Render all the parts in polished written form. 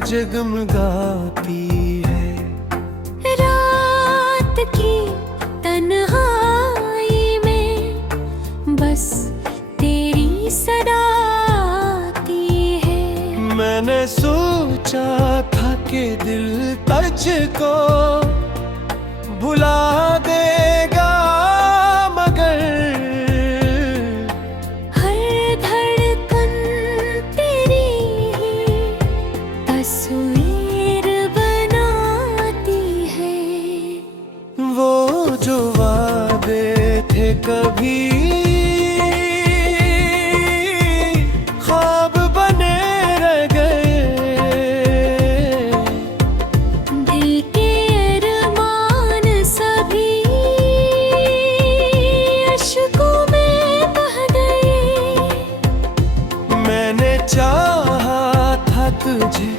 जगमगाती है। रात की तन्हाई में बस तेरी सदा आती है। मैंने सोचा था कि दिल तुझको भुला देगा, मगर हर धड़कन तेरी ही तस्वीर बनाती है। वो जो वादे थे कभी ख्वाब बने रह गए। दिल के अरमान सभी अश्कों में बह गए। मैंने चाहा था तुझे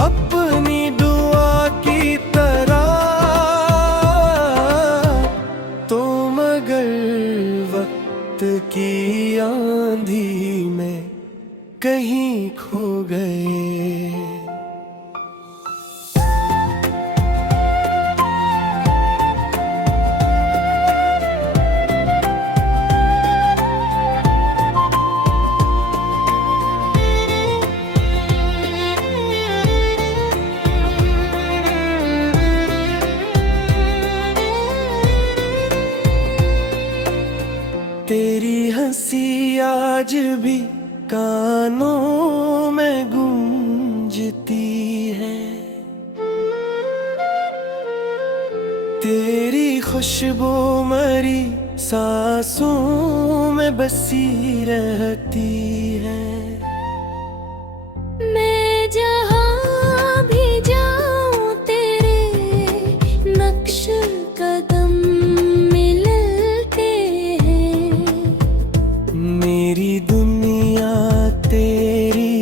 अपनी दुआ की तरह, तो मगर वक्त की आंधी में कहीं खो गए। तेरी हंसी आज भी कानों में गूंजती है। तेरी खुशबू मरी सांसों में बसी रहती है। मैं जहाँ भी जाऊँ तेरे नक्श कदम मिलते हैं। मेरी दुनिया तेरी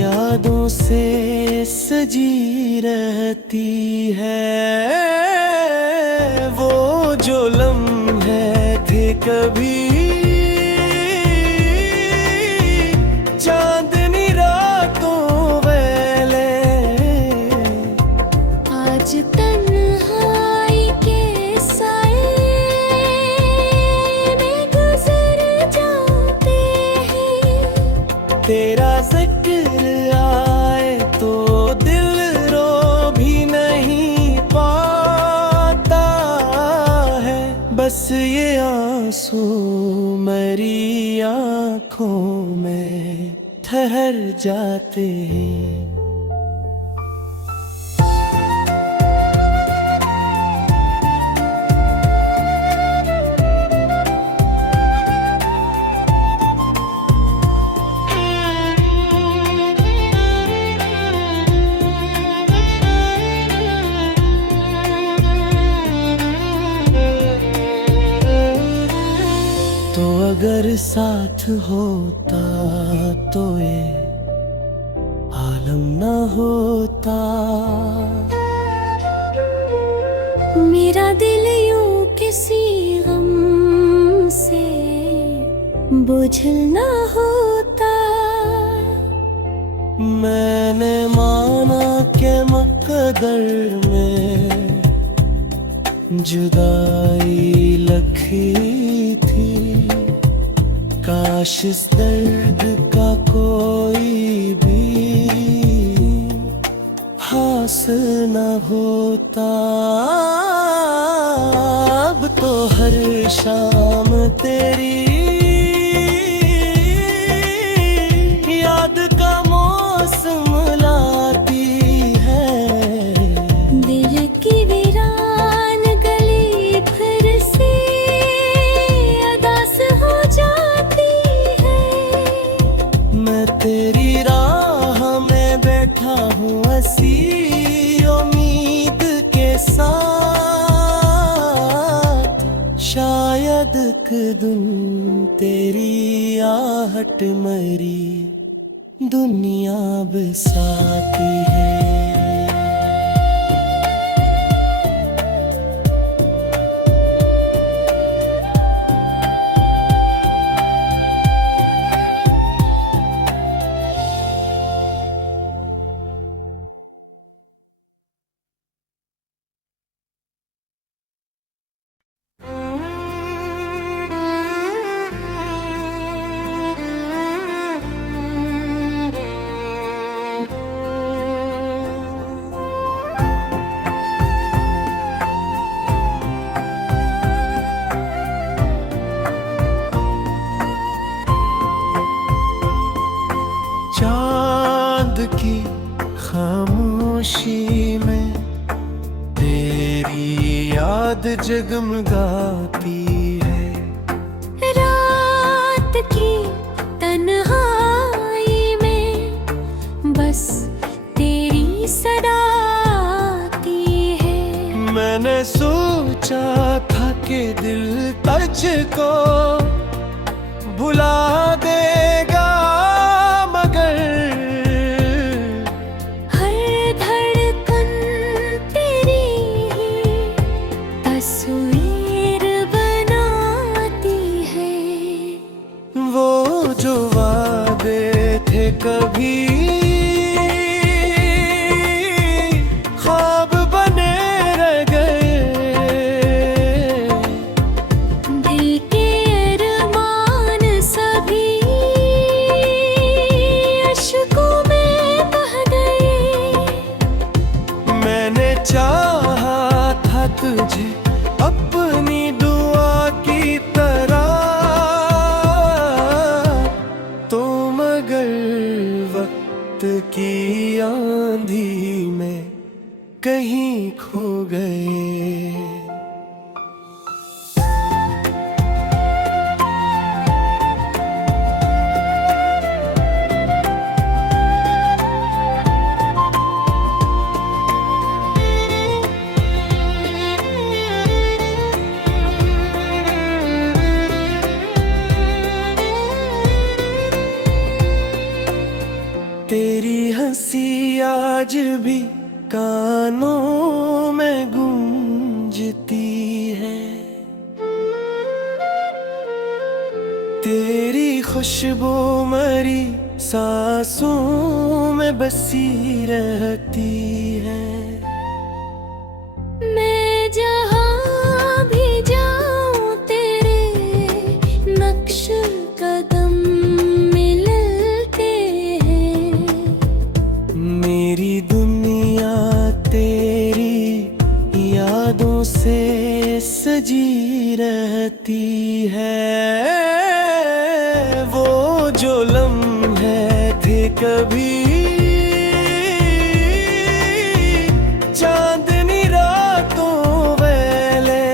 यादों से सजी रहती है। वो जो लम्हे थे कभी चांदनी रातों वाले, आज तन्हाई के साए में गुजर जाते हैं। तेरा जिक्र आए तो दिल रो भी नहीं पाता है। बस ये आंसू मेरी आँखों में ठहर जाते हैं। तो अगर साथ होता तो ये आलम न होता। मेरा दिल यूं किसी गम से बोझल ना होता। मैंने माना कि मुकद्दर में जुदाई लिखी थी। काश इस दर्द का कोई भी हासिल न होता। अब तो हर शाम तेरी याद का मौसम लाती है। दिल की वीरान गली फिर से अदास हो जाती है। मैं तेरी राह में बैठा हूँ हंसी उम्मीद के साथ। शायद एक दिन तेरी आहट मरी दुनिया बसाती है। खामोशी में तेरी याद जगमगाती है। रात की तन्हाई में बस तेरी सदा आती है। मैंने सोचा था कि दिल तुझको भुला देगा, मगर हर धड़कन तेरी ही तस्वीर बनाती है। वो जो वादे थे कभी ख्वाब बने रह गए। दिल के अरमान सभी अश्कों में बह गए। मैंने चाहा था तुझे अपनी दुआ की तरह, तो मगर वक्त की आंधी में कहीं खो गए। तेरी हंसी आज भी कानों में गूंजती है। तेरी खुशबू मरी सांसों में बसी रहती है। मैं जहाँ भी जाऊँ तेरे नक्श कदम मिलते हैं। मेरी दुनिया तेरी यादों से सजी रहती है। वो जो लम्हे थे कभी चांदनी रातों वेले,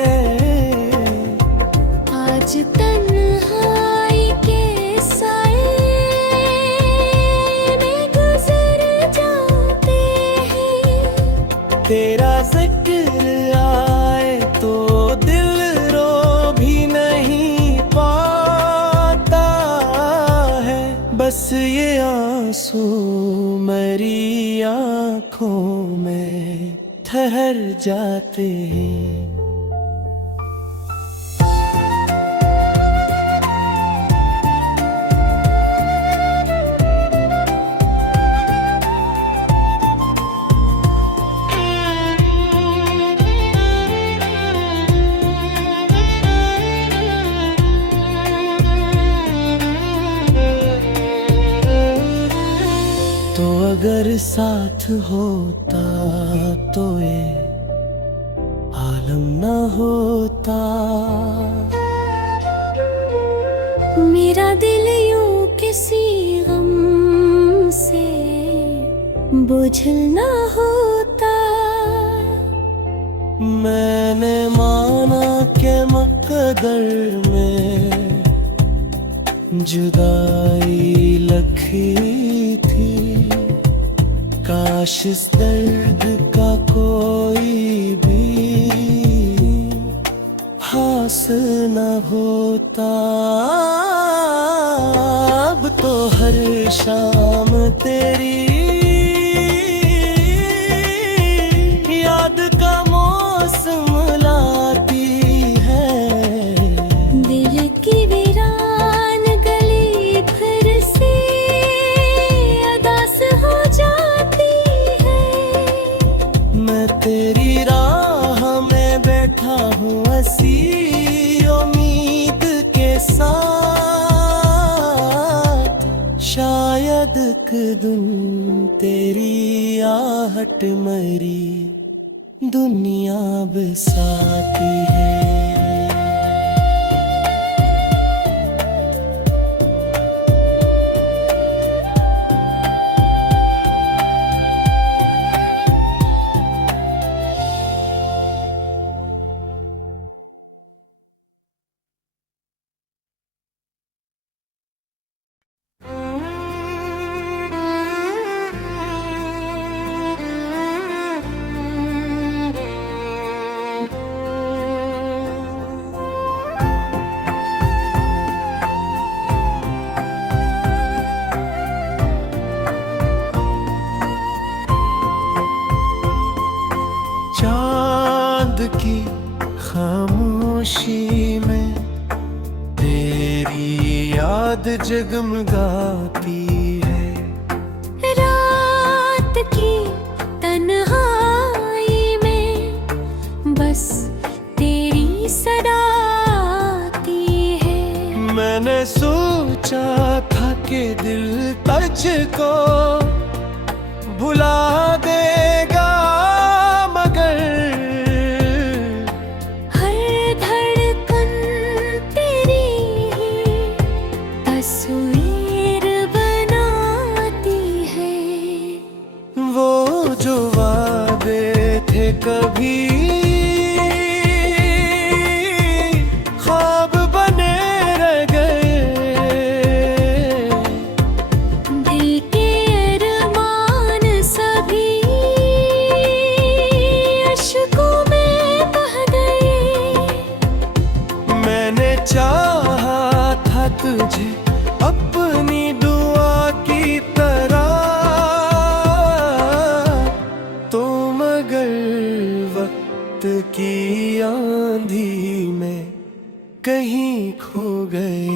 आज तन्हाई के साए में गुजर जाते हैं। तेरा जिक्र आए तो दिल रो भी नहीं पाता है। बस ये आंसू मेरी आँखों में ठहर जाते हैं। तो अगर साथ होता तो ये आलम न होता। मेरा दिल यूं किसी गम से बोझल ना होता। मैंने माना के मकदर में जुदाई लिखी थी। काश इस दर्द का कोई भी हासिल न होता। अब तो हर शाम तेरी याद का मौसम लाती है। दिल की वीरान गली फिर से अदास हो जाती है। मैं तेरी राह में बैठा हूँ हंसी उम्मीद के साथ। शायद एक दिन तेरी आहट मरी दुनिया बसाती है। की खामोशी में तेरी याद जगमगाती है। रात की तन्हाई में बस तेरी सदा आती है। मैंने सोचा था कि दिल तुझको भुला देगा, मगर हर धड़कन तेरी ही तस्वीर बनाती है। वो जो वादे थे कभी ख्वाब बने रह गए। दिल के अरमान सभी अश्कों में बह गए। मैंने चाहा था तुझे अपनी दुआ की तरह, तो मगर वक्त की आंधी में कहीं खो गए।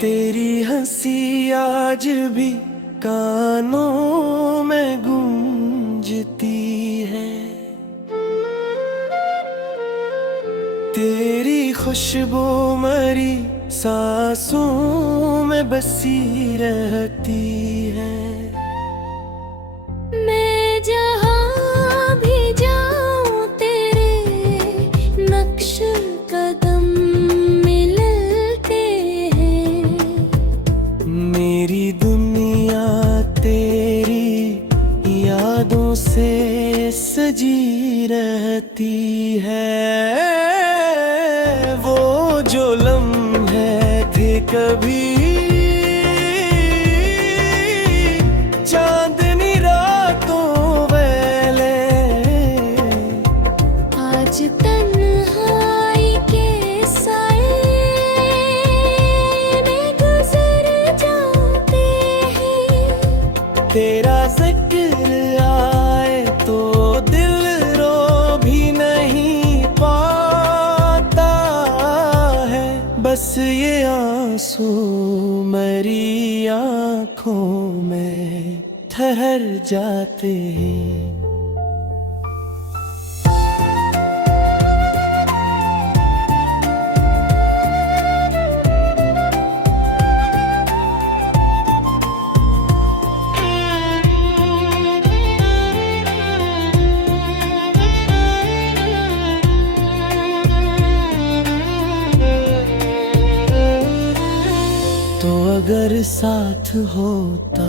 तेरी हंसी आज भी कानों में गूंजती है। तेरी खुशबू मरी सांसों में बसी रहती है। मैं जहाँ भी जाऊँ तेरे नक्श कदम मिलते हैं। मेरी दुनिया तेरी यादों से सजी रहती है। वो जो लम्हे थे कभी चांदनी रातों वाले, आज तन्हाई के साए में गुजर जाते हैं। तेरा जिक्र आए तो दिल रो भी नहीं पाता है। बस ये आंसू मेरी आँखों में ठहर जाते हैं। तो अगर साथ होता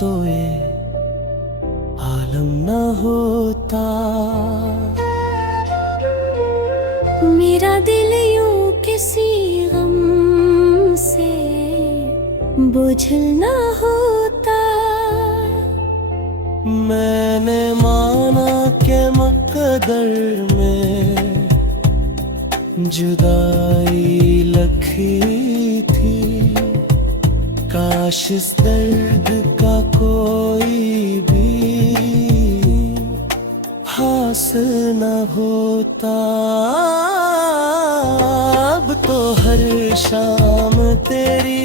तो ये आलम न होता। मेरा दिल यूं किसी गम से बोझल ना होता। मैंने माना के मुकद्दर में जुदाई लिखी थी। काश इस दर्द का कोई भी हासिल न होता। अब तो हर शाम तेरी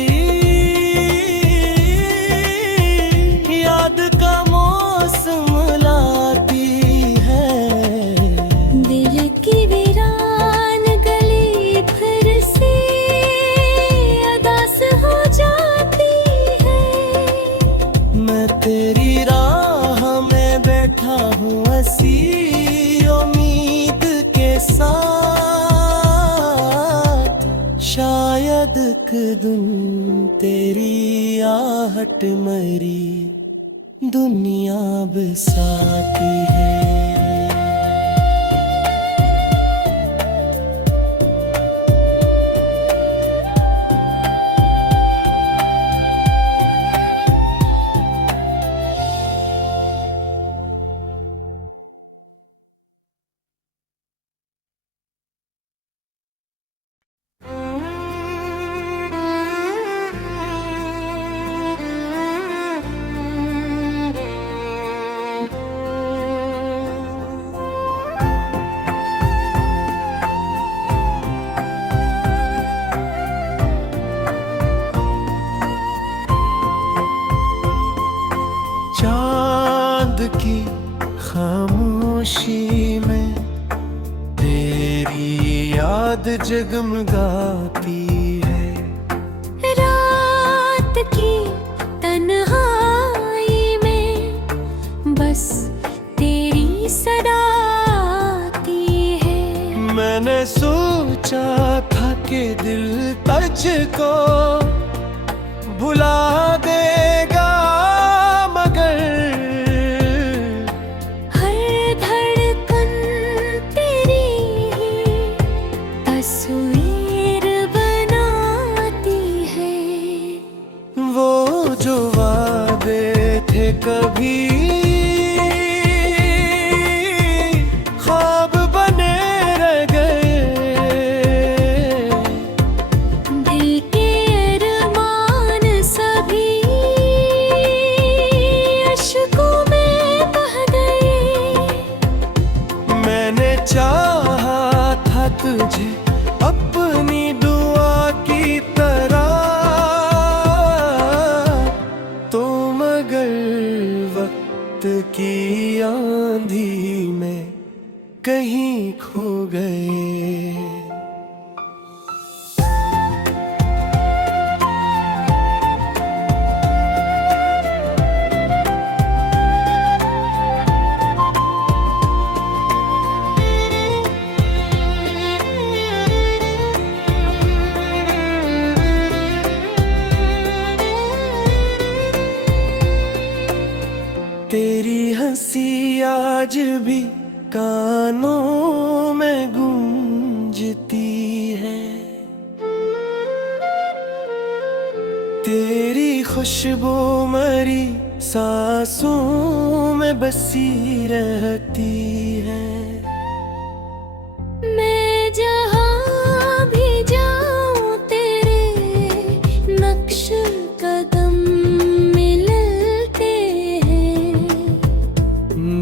याद का मौसम लाती है। दिल की वीरान गली फिर से अदास हो जाती है। मैं तेरी राह में बैठा हूँ हंसी उम्मीद के साथ। शायद एक दिन तेरी आहट मरी दुनिया बसाती है। की खामोशी में तेरी याद जगमगाती है। रात की तन्हाई में बस तेरी सदा आती है। मैंने सोचा था कि दिल तुझको भुला देगा, मगर हर धड़कन तेरी ही तस्वीर बनाती है। वो जो वादे थे कभी ख्वाब बने रह गए। दिल के अरमान सभी अश्कों में बह गए। मैंने चाहा था तुझे अपनी दुआ की तरह, तो मगर वक्त की आंधी में कहीं खो गए। तेरी हंसी आज भी कानों में गूंजती है। तेरी खुशबू मरी सांसों में बसी रहती है। मैं जहाँ भी जाऊँ तेरे नक्श कदम मिलते हैं।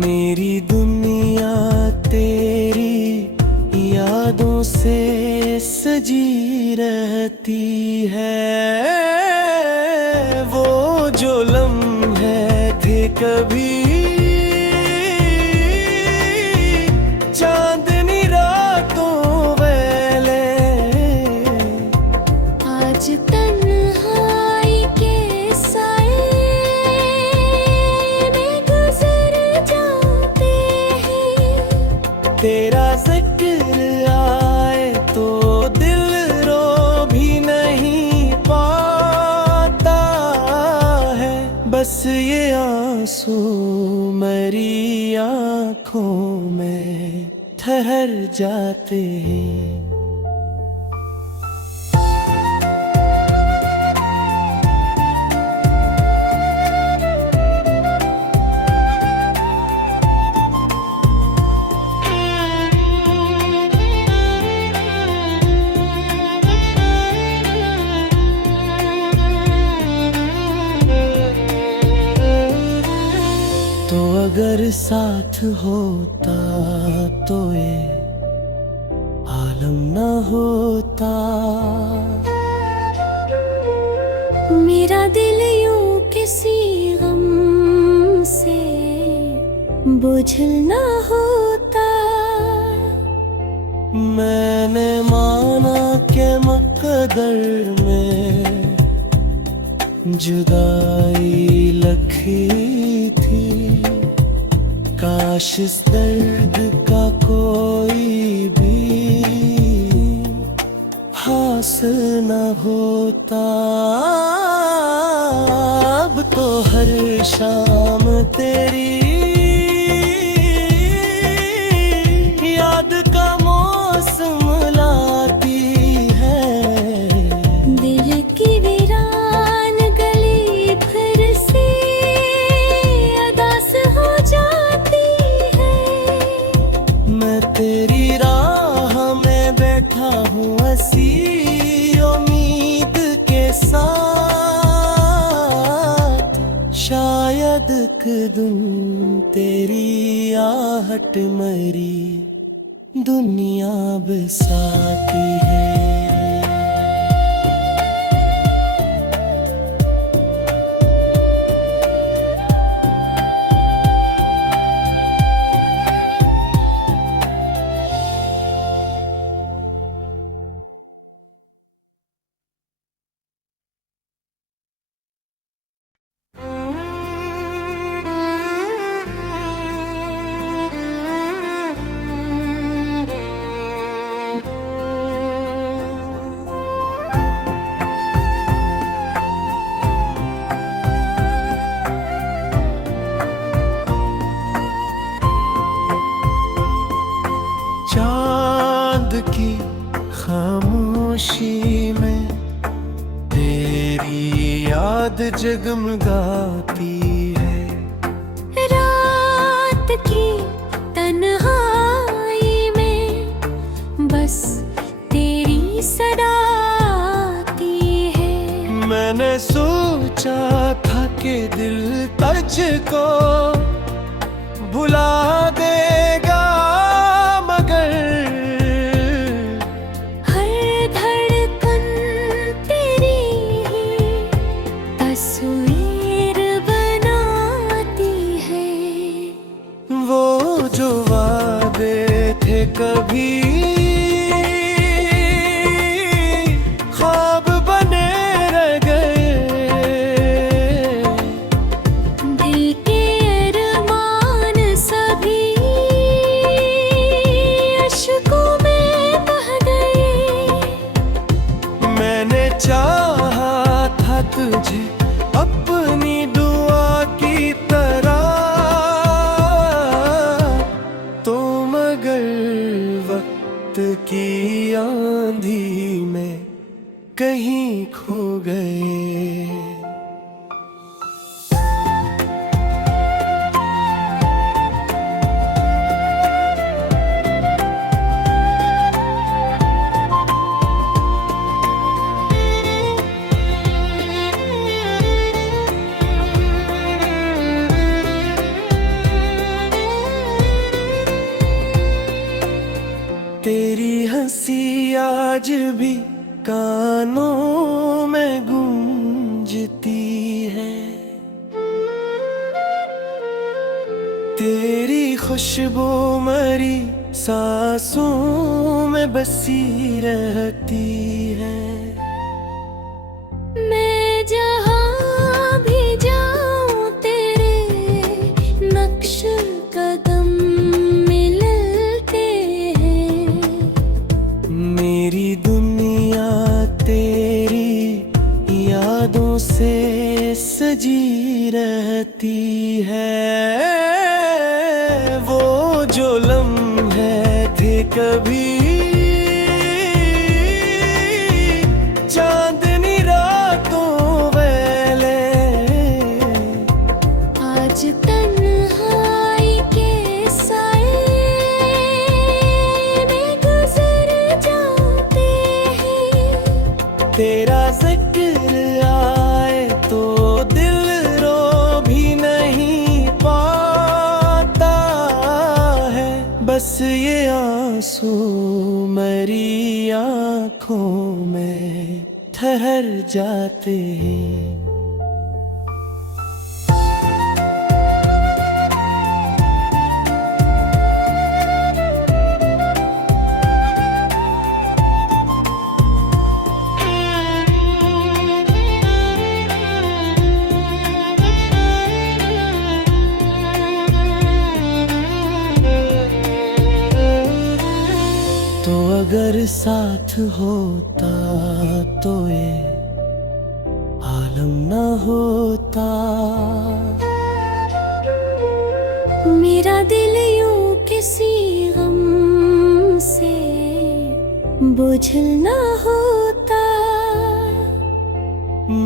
मेरी दुनिया तेरी यादों से सजी रहती है। वो जो लम्हे थे कभी चांदनी रातों वाले, आज तन्हाई के साए में गुजर जाते हैं। तेरा जिक्र आए तो दिल रो भी नहीं पाता है। बस ये आंसू मेरी आँखों में ठहर जाते हैं। तो अगर साथ होता तो ये आलम न होता। मेरा दिल यूं किसी गम से बोझल ना होता। मैंने माना कि मुकद्दर में जुदाई लिखी थी। काश इस दर्द का कोई भी हासिल न होता। अब तो हर शाम तेरी याद का मौसम लाती है। दिल की वीरान गली फिर से अदास हो जाती है। मैं तेरी राह में बैठा हूँ हंसी उम्मीद के साथ। शायद एक दिन तेरी आहट मरी दुनिया बसाती है। याद जगमगाती है। रात की तन्हाई में बस तेरी सदा आती है। मैंने सोचा था कि दिल तुझको भुला देगा, मगर हर धड़कन तेरी ही तस्वीर बनाती है। वो जो वादे थे कभी ख्वाब बने रह गए। दिल के अरमान सभी अश्कों में बह गए। मैंने चाहा था तुझे अपनी दुआ की तरह, तो मगर वक्त की आंधी में कहीं खो गए। तेरी हंसी आज भी कानों में गूंजती है। तेरी खुशबू मरी सांसों में बसी रहती है। मैं जहाँ भी जाऊँ तेरे नक्श कदम मिलते हैं। मेरी दुनिया तेरी यादों से सजी रहती है। वो जो लम्हे थे कभी चांदनी रातों वाले, आज तन्हाई के साए में गुजर जाते हैं। तेरा जिक्र आए तो दिल रो भी नहीं पाता है। बस ये आंसू मेरी आँखों में ठहर जाते हैं। तो अगर साथ होता तो ये आलम न होता। मेरा दिल यूं किसी गम से बोझल ना होता।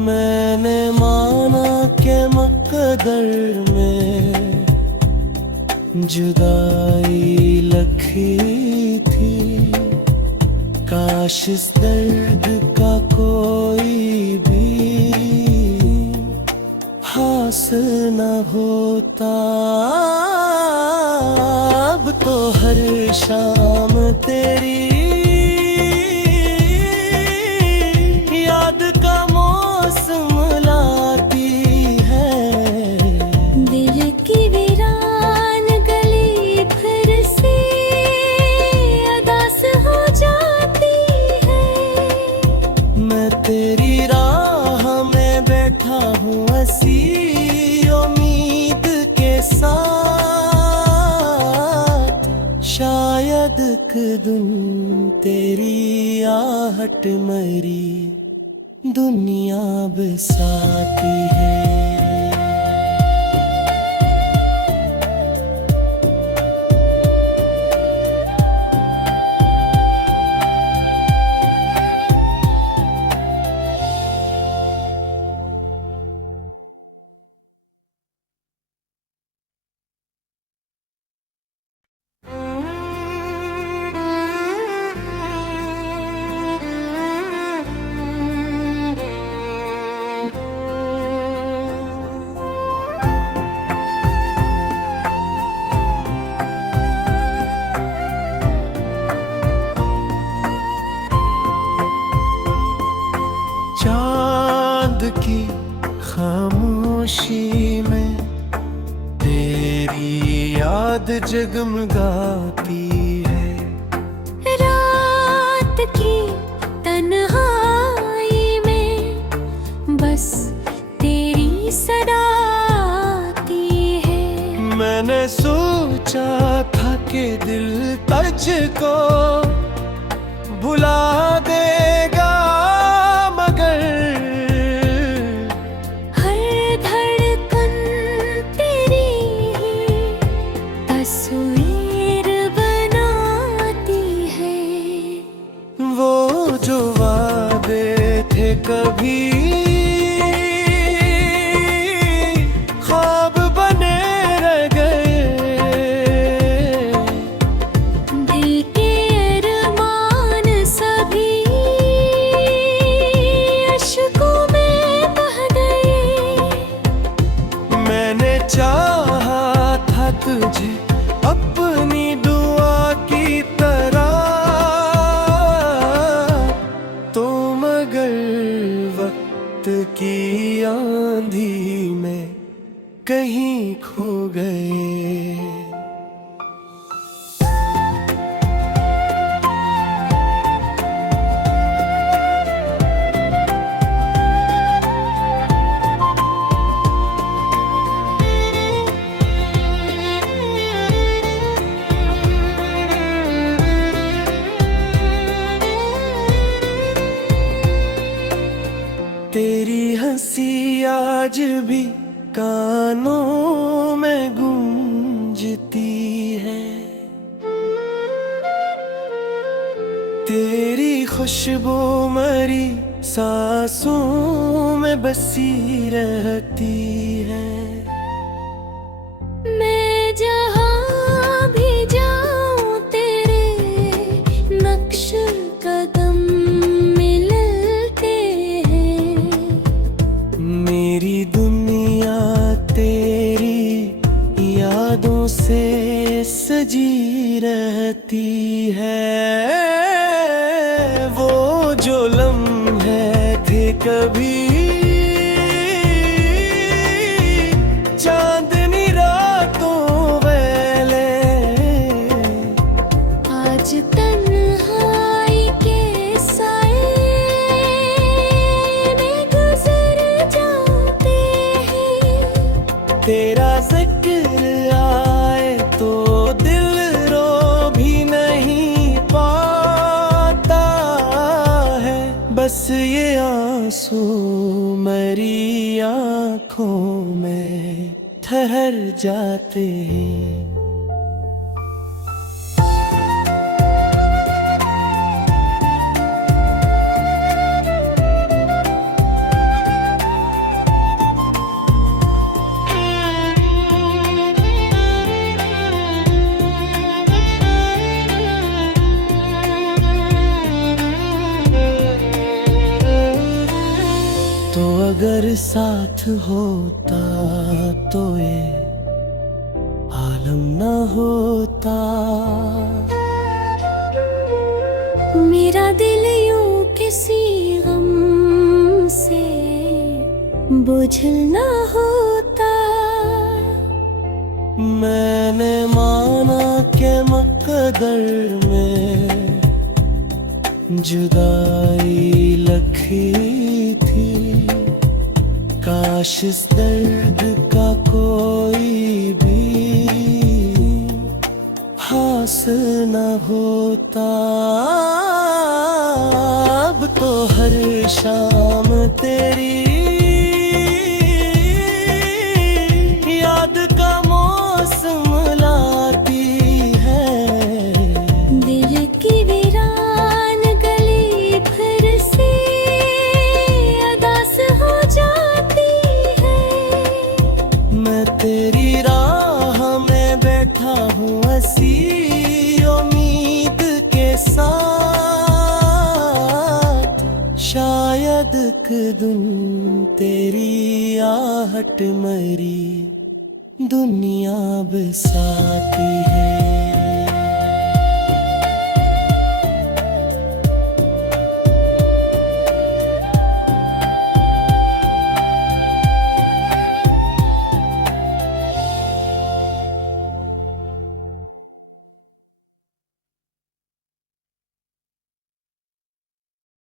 मैंने माना के मुकद्दर में जुदाई लिखी थी। काश इस दर्द का कोई भी हासिल न होता। अब तो हर शाम तेरी याद का मौसम लाती है। दिल की वीरान गली फिर से अदास हो जाती है। मैं तेरी राह में बैठा हूँ हंसी उम्मीद के साथ। शायद एक दिन तेरी आहट मरी दुनिया बसाती है। चांद की खामोशी में तेरी याद जगमगाती है। रात की तन्हाई में बस तेरी सदा आती है। मैंने सोचा था कि दिल तुझको भुला देगा, मगर हर धड़कन तेरी ही तस्वीर बनाती है। वो जो वादे थे कभी ख्वाब बने रह गए। दिल के अरमान सभी अश्कों में बह गए। मैंने चाहा था तुझे अपनी दुआ की तरह, तो मगर वक्त की आंधी में कहीं खो गए। तेरी हंसी आज भी कानों में गूंजती है। तेरी खुशबू मरी सांसों में बसी रहती है। मैं जहाँ भी जाऊँ तेरे नक्श कदम मिलते हैं। मेरी दुनिया तेरी यादों से सजी रहती है। वो जो लम्हे थे कभी चांदनी रातों वाले, आज तन्हाई के साए में गुजर जाते हैं। तेरा जिक्र आए तो दिल रो भी नहीं पाता है। बस ये आंसू मेरी आँखों में ठहर जाते हैं। तो अगर साथ होता तो ये आलम न होता। मेरा दिल यूं किसी गम से बोझल न होता। मैंने माना के मुकद्दर में जुदाई लिखी थी। काश इस दर्द का कोई भी हासिल न होता। अब तो हर शाम तेरी याद का मौसम लाती है। दिल की वीरान गली फिर से अदास हो जाती है। मैं तेरी राह में बैठा हूँ हंसी उम्मीद के साथ। शायद एक दिन तेरी आहट मरी दुनिया बसाती है।